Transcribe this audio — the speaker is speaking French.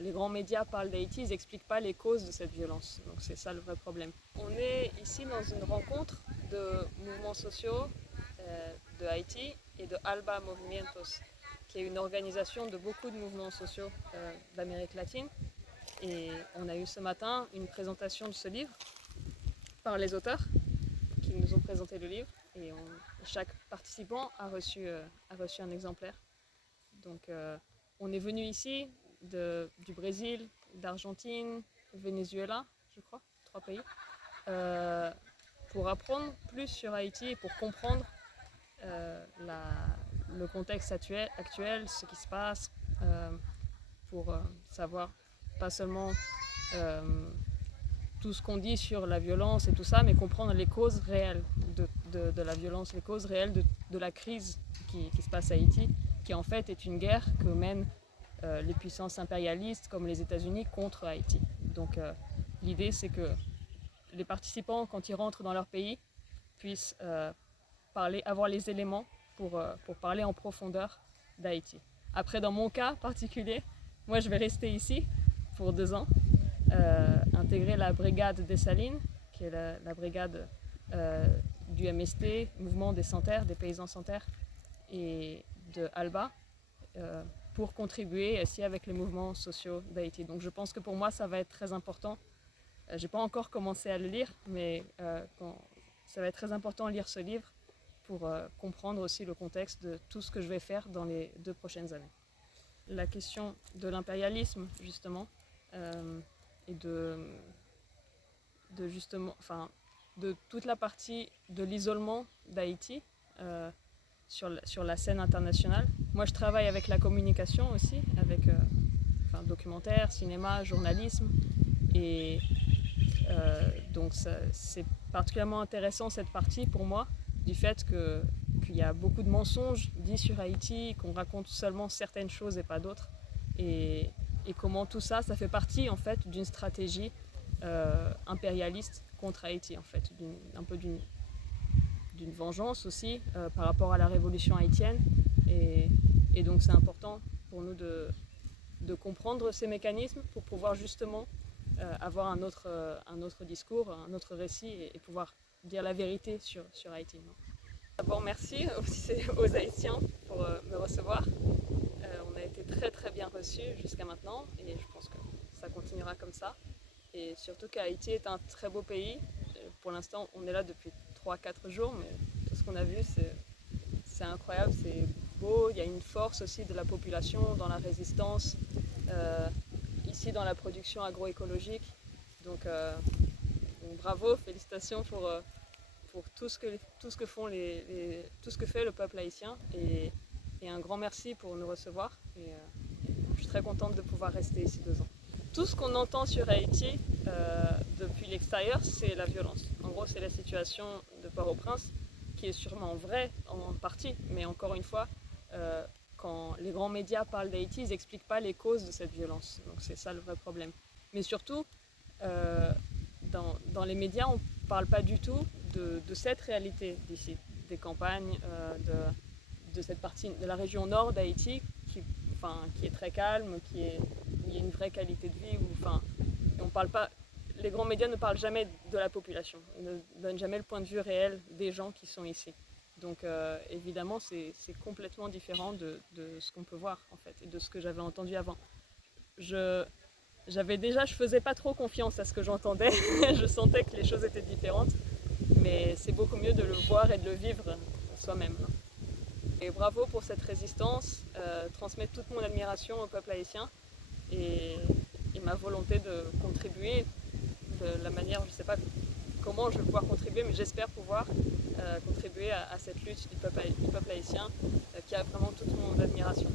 les grands médias parlent d'Haïti, ils n'expliquent pas les causes de cette violence. Donc c'est ça le vrai problème. On est ici dans une rencontre de mouvements sociaux de Haïti et de ALBA Movimientos, qui est une organisation de beaucoup de mouvements sociaux d'Amérique latine. Et on a eu ce matin une présentation de ce livre par les auteurs qui nous ont présenté le livre. Et chaque participant a reçu un exemplaire. Donc on est venu ici du Brésil, d'Argentine, Venezuela, je crois, 3 pays, pour apprendre plus sur Haïti et pour comprendre le contexte actuel, ce qui se passe, pour savoir pas seulement tout ce qu'on dit sur la violence et tout ça, mais comprendre les causes réelles de la violence, les causes réelles de la crise qui se passe à Haïti, qui en fait est une guerre que mènent les puissances impérialistes comme les États-Unis contre Haïti. Donc l'idée c'est que les participants, quand ils rentrent dans leur pays, puissent avoir les éléments pour parler en profondeur d'Haïti. Après, dans mon cas particulier, moi je vais rester ici pour 2 ans, intégrer la brigade des Salines, qui est la brigade du MST, Mouvement des Sans-Terre, des paysans sans-terre, et de ALBA, pour contribuer aussi avec les mouvements sociaux d'Haïti. Donc je pense que pour moi ça va être très important. Je n'ai pas encore commencé à le lire, mais ça va être très important de lire ce livre pour comprendre aussi le contexte de tout ce que je vais faire dans les 2 prochaines années. La question de l'impérialisme, justement, et de toute la partie de l'isolement d'Haïti sur la scène internationale. Moi, je travaille avec la communication aussi, avec documentaire, cinéma, journalisme, et donc c'est particulièrement intéressant cette partie pour moi, du fait qu'il y a beaucoup de mensonges dits sur Haïti, qu'on raconte seulement certaines choses et pas d'autres, et comment tout ça fait partie en fait d'une stratégie impérialiste contre Haïti, en fait, un peu d'une vengeance aussi par rapport à la révolution haïtienne, et donc c'est important pour nous de comprendre ces mécanismes pour pouvoir justement avoir un autre discours, un autre récit, et pouvoir dire la vérité sur Haïti. D'abord, merci aussi aux Haïtiens pour me recevoir. On a été très très bien reçus jusqu'à maintenant, et je pense que ça continuera comme ça. Et surtout qu'Haïti est un très beau pays. Pour l'instant, on est là depuis 3-4 jours, mais tout ce qu'on a vu, c'est incroyable, c'est beau. Il y a une force aussi de la population dans la résistance, ici dans la production agroécologique. Donc bravo, félicitations pour tout ce que fait le peuple haïtien, et un grand merci pour nous recevoir. Et je suis très contente de pouvoir rester ici 2 ans. Tout ce qu'on entend sur Haïti depuis l'extérieur, c'est la violence. En gros, c'est la situation de Port-au-Prince, qui est sûrement vraie en partie, mais encore une fois, quand les grands médias parlent d'Haïti, ils n'expliquent pas les causes de cette violence. Donc c'est ça le vrai problème. Mais surtout, dans les médias, on ne parle pas du tout de cette réalité d'ici, des campagnes, de cette partie de la région nord d'Haïti, qui est très calme, où il y a une vraie qualité de vie. Les grands médias ne parlent jamais de la population, ils ne donnent jamais le point de vue réel des gens qui sont ici. Donc évidemment, c'est complètement différent de ce qu'on peut voir en fait, et de ce que j'avais entendu avant. Je faisais pas trop confiance à ce que j'entendais, je sentais que les choses étaient différentes, mais c'est beaucoup mieux de le voir et de le vivre soi-même. Et bravo pour cette résistance, transmettre toute mon admiration au peuple haïtien, et ma volonté de contribuer de la manière, je ne sais pas comment je vais pouvoir contribuer, mais j'espère pouvoir contribuer à cette lutte du peuple haïtien qui a vraiment toute mon admiration.